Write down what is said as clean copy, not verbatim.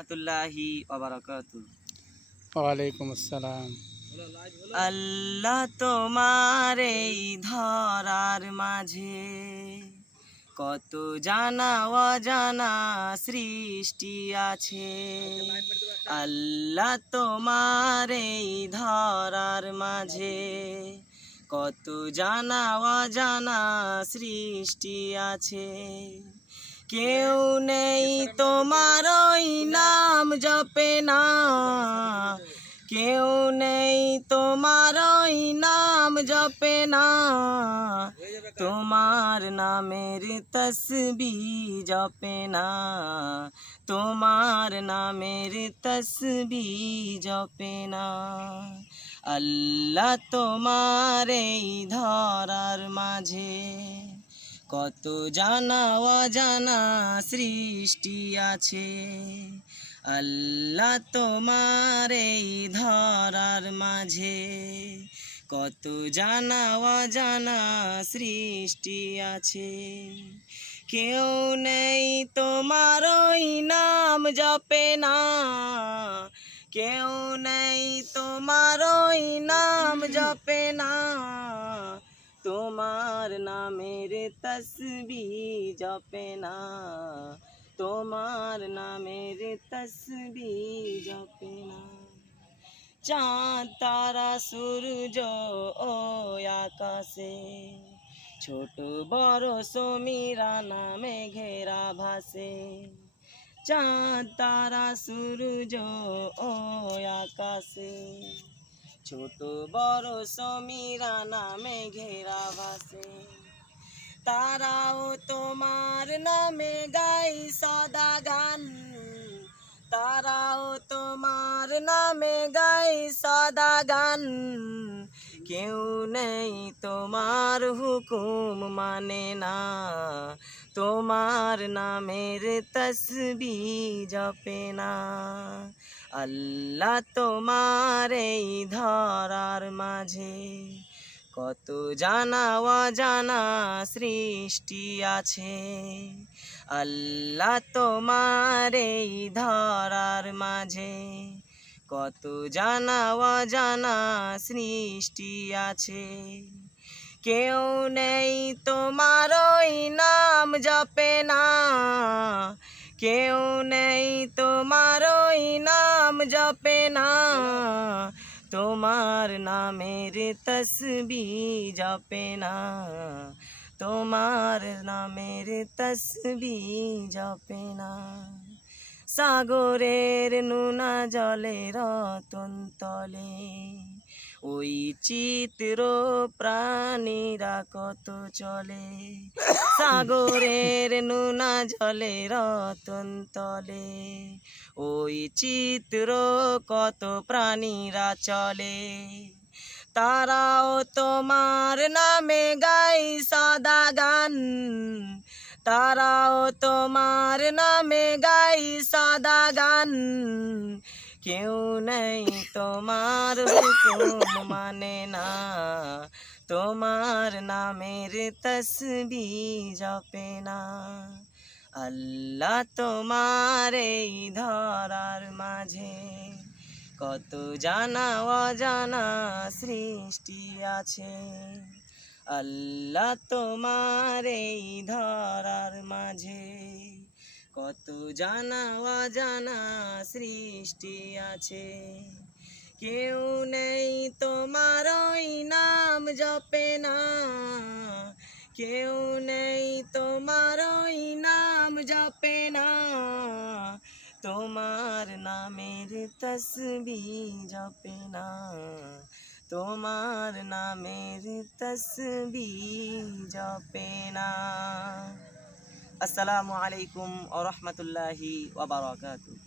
রহমতুল্লাহি ওয়া বারাকাতুহু। ওয়ালাইকুম আসসালাম। আল্লাহ তোমার এই ধরার মাঝে কত জানা অজানা সৃষ্টি আছে। আল্লাহ তোমার এই ধরার মাঝে কত জানা অজানা সৃষ্টি আছে। কেউ নেই তোমার ওই নাম জপে না, কেউ নেই তোমার ওই নাম জপে না, তোমার নামের তসবিহ জপে না, তোমার নামের তসবিহ জপে না। আল্লাহ তোমার এই ধরার মাঝে কত জানা অজানা সৃষ্টি আছে। আল্লাহ তোমার এই ধরার মাঝে কত জানা অজানা সৃষ্টি আছে। কেউ নেই তোমার ওই নাম জপে না, কেউ নেই তোমার ওই নাম জপে না, তোমার নামের তসবিহ জপে না, তোমার নামের তসবিহ জপে না। চাঁদ তারা সূর্য ও আকাশে ছোট বড় সমীরা নামে ঘেরা ভাসে। চাঁদ তারা সূর্য ও আকাশে ছোট বড় সমীরা নামে ঘেরা ভাসে। তারাও তোমার নামে গাই সদা গান, তারাও তোমার নামে গাই সদা গান। কেউ নেই তোমার হুকুম মানে না, তোমার নামের তসবিহ জপে না। আল্লাহ তোমার এই ধরার মাঝে কত জানা অজানা সৃষ্টি আছে। আল্লাহ তোমার এই ধরার মাঝে কত জানা অজানা সৃষ্টি আছে। কেউ নেই তোমার ওই নাম জপে না, কেউ নেই তোমার ওই নাম জপে না, তোমার নামের তসবিহ জপে না, তোমার নামের তসবিহ জপে না। সাগরের নুনা জলে রতন তলে ওই চিত্র প্রাণীরা কত চলে। সাগরের নুনা জলে রতন তলে ওই চিত্র কত প্রাণীরা চলে। তারাও তোমার নামে গাই সদা গান, তারাও তোমার নামে গাই সদা গান। কেউ নেই তোমার হুকুম মানে না, তোমার নামের তসবিহ জপে না। আল্লাহ তোমার এই ধরার মাঝে কত জানা অজানা সৃষ্টি আছে। আল্লাহ তোমার এই ধরার মাঝে কত জানা অজানা সৃষ্টি আছে। কেউ নেই তোমার ওই নাম জপে না, কেউ নেই তোমার ওই নাম জপে না, তোমার নামের তসবিহ জপে না, তোমার নামের তসবিহ জপে না। আসসালামু আলাইকুম ওয়া রাহমাতুল্লাহি ওয়া বারাকাতুহু।